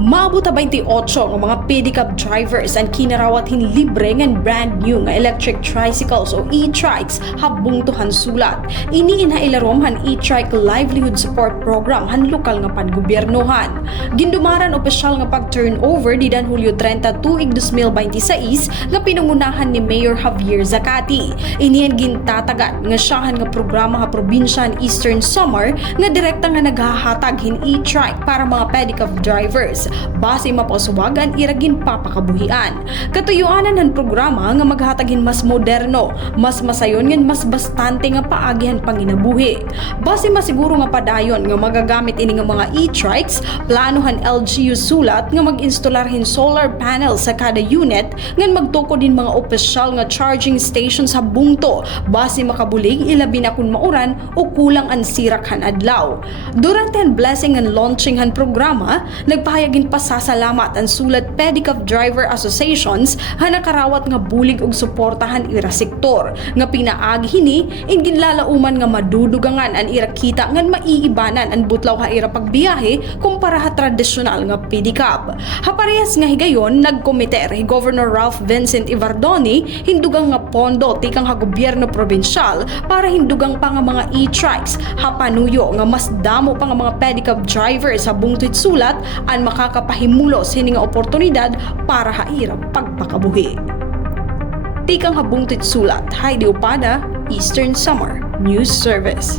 Maabot na 28 ng mga pedicab drivers ang kinarawat libre ng brand new nga electric tricycles o e-trikes habung tuhan sulat. Ini inhailarom han e-trike livelihood support program han lokal nga pangobyernohan. Gindumaran opisyal nga pag-turnover di dan Hulyo 30 tuig 2026 nga pinangunahan ni Mayor Javier Zacati. Iniyan gintatagat nga siyahan nga programa nga probinsya ng Eastern Samar nga direkta nga naghahatag hin e-trike para mga pedicab drivers. Base mapasuwagan iragin papakabuhian. Katuyuanan ng programa nga maghatagin mas moderno, mas masayon ngan mas bastante nga paagihan panginabuhi. Base masiguro nga padayon nga magagamit ini nga mga e-trikes, planohan LGU sulat nga mag-instalarhin solar panel sa kada unit ngan magtukod din mga opisyal nga charging station sa bungto base makabulig ilabi na kun mauran o kulang ang sirakhan adlaw. Durante ang blessing and launching han programa, nagpahayag pasasalamat ang sulat Pedicab Driver Associations han nakarawat nga bulig og suportahan ira sektor nga pinaagi hini ginlalauman nga madudugangan ang ira kita ngan maiibanan ang butlaw ha ira pagbiyahe kumpara ha tradisyonal nga pedicab. Haparehas nga higayon nagkomiter Governor Ralph Vincent Ivardoni hindugang nga pondo tikang ha gobyerno probinsyal para hindugang pa nga mga e-trikes hapanuyo nga mas damo pa nga mga pedicab drivers sa bungtod sulat ang makakapahimulos hini nga oportunidad para hairang pagpakabuhi. Tikang habungtit sulat, Heidi Upada, Eastern Samar News Service.